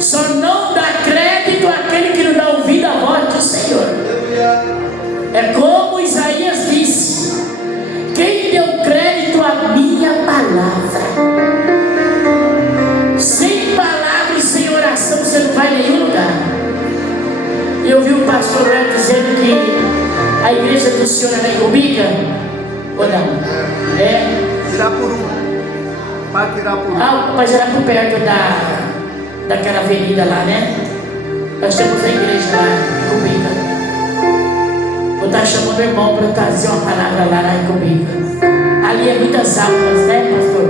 Só não dá crédito àquele que não dá ouvido à voz do Senhor. É como Isaías disse: quem deu crédito à minha palavra? Sem palavra e sem oração você não vai em nenhum lugar. Eu vi o pastor Reto dizendo que a igreja do Senhor é em Comica, ou não? É? Pirapuru. Para Pirapuru. Ah, mas era por perto daquela avenida lá, né? Nós temos a igreja lá em Comica. Vou estar chamando o irmão para trazer uma palavra lá em Comica. Ali é muitas almas, né, pastor?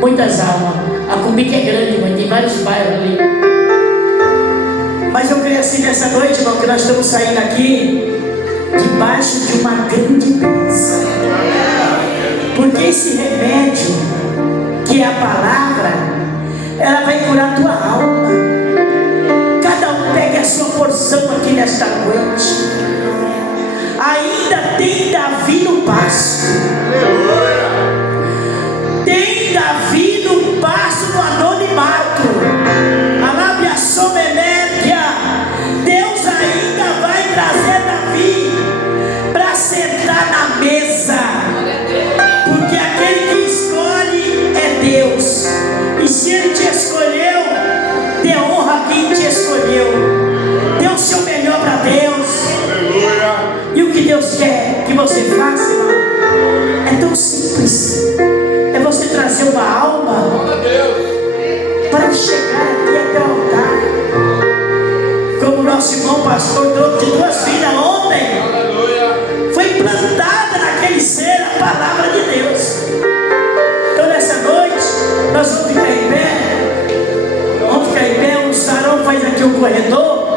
Muitas almas. A Comica é grande, mas tem vários bairros ali. Mas eu creio assim nessa noite, irmão, que nós estamos saindo aqui debaixo de uma grande bênção. Porque esse remédio, que é a palavra, ela vai curar a tua alma. Cada um pegue a sua porção aqui nesta noite. Ainda tem Davi no pasto. Tem Davi no pasto do anonimato. Alábia sobenéria. Deus ainda vai trazer Davi para sentar na mesa. Porque aquele que escolhe é Deus. E se Ele te escolheu, dê honra a quem te escolheu. Dê o seu melhor para Deus. E o que Deus quer que você faça, irmão, é tão simples. É você trazer uma alma para chegar aqui até o altar. Como nosso irmão pastor trouxe 2 filhas ontem. Foi plantada naquele ser a palavra de Deus. Então nessa noite nós vamos ficar em pé. Vamos ficar em pé. O Sarão faz aqui um corredor.